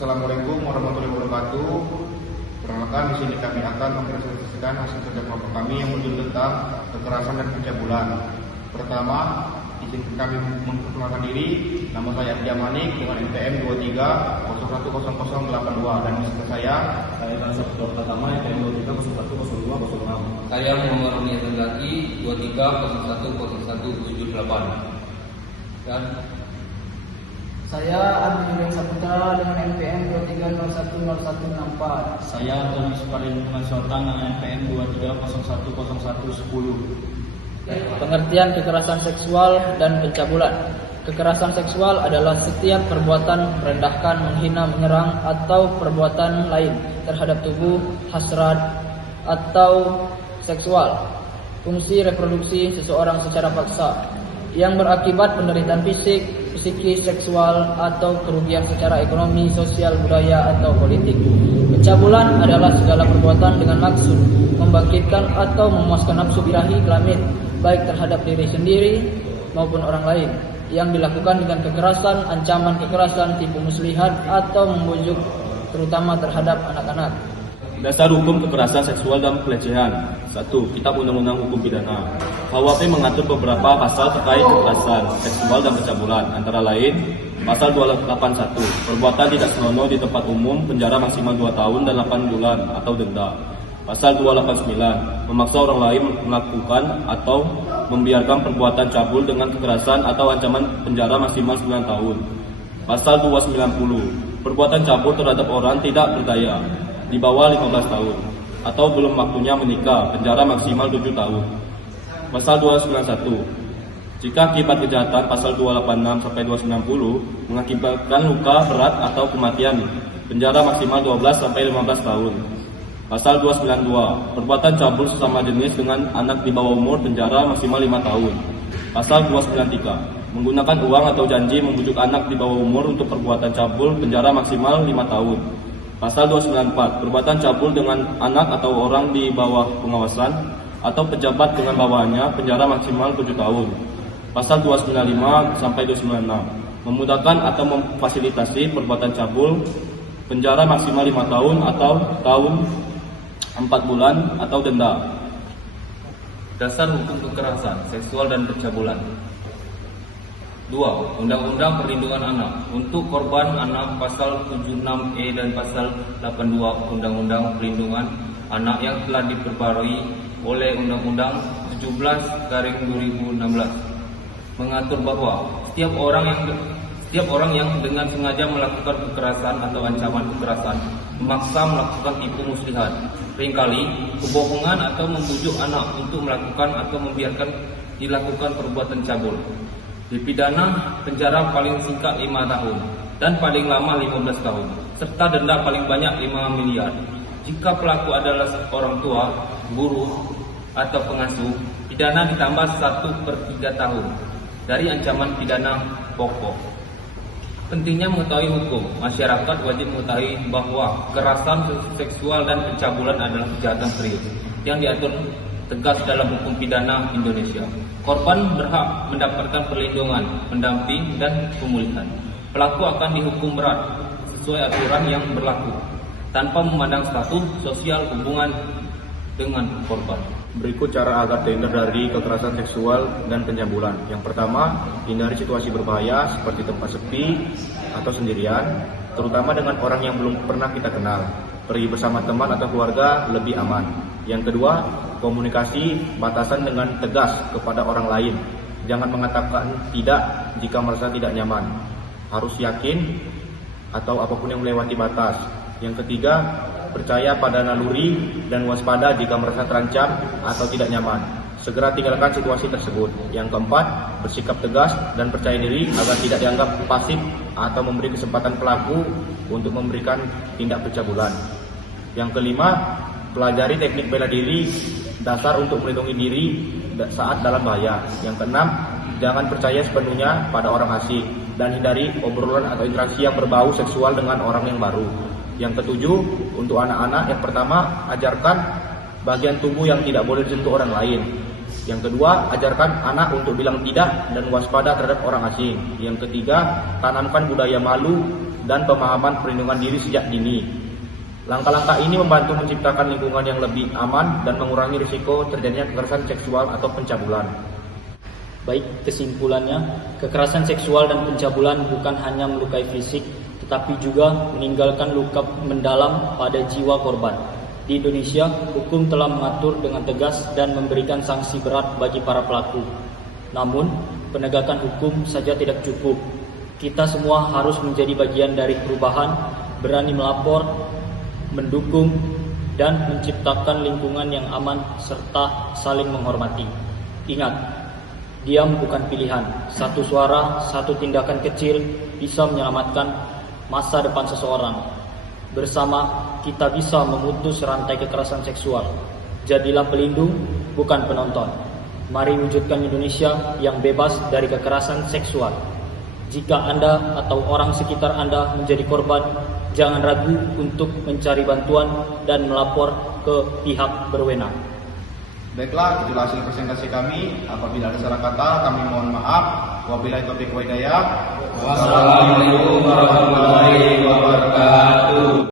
Assalamualaikum warahmatullahi wabarakatuh. Perkenalkan, di sini kami akan mempresentasikan hasil kerja kelompok kami yang berjudul tentang kekerasan dan pencabulan. Pertama, izinkan kami memperkenalkan diri. Nama saya Abdi Manik dengan NPM 23010082 dan istri saya Sabtu pertama NPM 23010206. Saya Muhammad Roni Laki 23010178 dan saya Adi Julian Saputra dengan NPM 23010164. Saya Tony Supari Lingkungan Sultan dengan NPM 23010110. Pengertian kekerasan seksual dan pencabulan. Kekerasan seksual adalah setiap perbuatan merendahkan, menghina, menyerang atau perbuatan lain terhadap tubuh, hasrat atau seksual, fungsi reproduksi seseorang secara paksa yang berakibat penderitaan fisik, psikis, seksual atau kerugian secara ekonomi, sosial, budaya atau politik. Pencabulan adalah segala perbuatan dengan maksud membangkitkan atau memuaskan nafsu birahi kelamin baik terhadap diri sendiri maupun orang lain yang dilakukan dengan kekerasan, ancaman kekerasan, tipu muslihat atau membujuk terutama terhadap anak-anak. Dasar hukum kekerasan seksual dan pelecehan. 1. Kitab Undang-Undang Hukum Pidana. KUHP mengatur beberapa pasal terkait kekerasan seksual dan pencabulan, antara lain Pasal 281, perbuatan tidak senonoh di tempat umum, penjara maksimal 2 tahun dan 8 bulan atau denda. Pasal 289, memaksa orang lain melakukan atau membiarkan perbuatan cabul dengan kekerasan atau ancaman penjara maksimal 9 tahun. Pasal 290, perbuatan cabul terhadap orang tidak berdaya di bawah 15 tahun atau belum waktunya menikah, penjara maksimal 7 tahun. Pasal 291, jika akibat kejahatan pasal 286 sampai 290 mengakibatkan luka berat atau kematian, penjara maksimal 12 sampai 15 tahun. Pasal 292, perbuatan cabul sesama jenis dengan anak di bawah umur, penjara maksimal 5 tahun. Pasal 293, menggunakan uang atau janji membujuk anak di bawah umur untuk perbuatan cabul, penjara maksimal 5 tahun. Pasal 294, perbuatan cabul dengan anak atau orang di bawah pengawasan atau pejabat dengan bawahannya, penjara maksimal 7 tahun. Pasal 295 sampai 296, memudahkan atau memfasilitasi perbuatan cabul, penjara maksimal 5 tahun atau tahun 4 bulan atau denda. dasar hukum kekerasan seksual dan pencabulan. 2. Undang-Undang Perlindungan Anak. Untuk korban anak pasal 76E dan pasal 82 Undang-Undang Perlindungan Anak yang telah diperbarui oleh Undang-Undang 17/2016 mengatur bahwa setiap orang yang dengan sengaja melakukan kekerasan atau ancaman kekerasan, memaksa melakukan tipu muslihat, seringkali kebohongan atau membujuk anak untuk melakukan atau membiarkan dilakukan perbuatan cabul, dipidana penjara paling singkat 5 tahun dan paling lama 15 tahun, serta denda paling banyak 5 miliar. Jika pelaku adalah orang tua, guru, atau pengasuh, pidana ditambah 1/3 tahun dari ancaman pidana pokok. Pentingnya mengetahui hukum. Masyarakat wajib mengetahui bahwa kekerasan seksual dan pencabulan adalah kejahatan serius yang diatur tegas dalam hukum pidana Indonesia. Korban berhak mendapatkan perlindungan, pendamping, dan pemulihan. Pelaku akan dihukum berat sesuai aturan yang berlaku tanpa memandang status sosial hubungan dengan korban. Berikut cara agar terhindar dari kekerasan seksual dan pencabulan. Yang pertama, hindari situasi berbahaya seperti tempat sepi atau sendirian, terutama dengan orang yang belum pernah kita kenal. Pergi bersama teman atau keluarga lebih aman. Yang kedua, komunikasi batasan dengan tegas kepada orang lain. Jangan mengatakan tidak jika merasa tidak nyaman. Harus yakin atau apapun yang melewati batas. Yang ketiga, percaya pada naluri dan waspada jika merasa terancam atau tidak nyaman. Segera tinggalkan situasi tersebut. Yang keempat, bersikap tegas dan percaya diri agar tidak dianggap pasif atau memberi kesempatan pelaku untuk memberikan tindak pencabulan. Yang kelima, pelajari teknik bela diri dasar untuk melindungi diri saat dalam bahaya. Yang keenam, jangan percaya sepenuhnya pada orang asing dan hindari obrolan atau interaksi yang berbau seksual dengan orang yang baru. Yang ketujuh, untuk anak-anak, yang pertama, ajarkan bagian tubuh yang tidak boleh disentuh orang lain. Yang kedua, ajarkan anak untuk bilang tidak dan waspada terhadap orang asing. Yang ketiga, tanamkan budaya malu dan pemahaman perlindungan diri sejak dini. Langkah-langkah ini membantu menciptakan lingkungan yang lebih aman dan mengurangi risiko terjadinya kekerasan seksual atau pencabulan. Baik, kesimpulannya, kekerasan seksual dan pencabulan bukan hanya melukai fisik, tetapi juga meninggalkan luka mendalam pada jiwa korban. Di Indonesia, hukum telah mengatur dengan tegas dan memberikan sanksi berat bagi para pelaku. Namun, penegakan hukum saja tidak cukup. Kita semua harus menjadi bagian dari perubahan, berani melapor, mendukung, dan menciptakan lingkungan yang aman serta saling menghormati. Ingat, diam bukan pilihan. Satu suara, satu tindakan kecil bisa menyelamatkan masa depan seseorang. Bersama, kita bisa memutus rantai kekerasan seksual. Jadilah pelindung, bukan penonton. Mari wujudkan Indonesia yang bebas dari kekerasan seksual. Jika Anda atau orang sekitar Anda menjadi korban, jangan ragu untuk mencari bantuan dan melapor ke pihak berwenang. Baiklah, itulah hasil presentasi kami. Apabila ada salah kata, kami mohon maaf. Wabillahi taufiq wal hidayah. Wassalamualaikum warahmatullahi wabarakatuh.